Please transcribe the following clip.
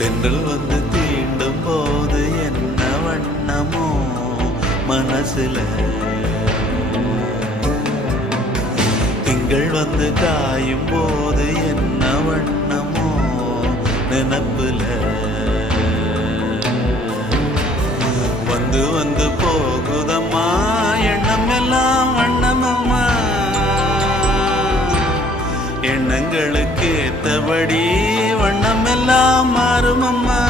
தென்றல் வந்து தீண்டும் போது என்ன வண்ணமோ மனசுல, திங்கள் வந்து காயும் போது என்ன வண்ணமோ நினப்புல, வந்து வந்து போகுதம்மா எண்ணம் எல்லாம் வண்ணமம்மா, எண்ணங்களுக்கு ஏத்தபடி வண்ணம் எல்லாம் மாறுமம்மா.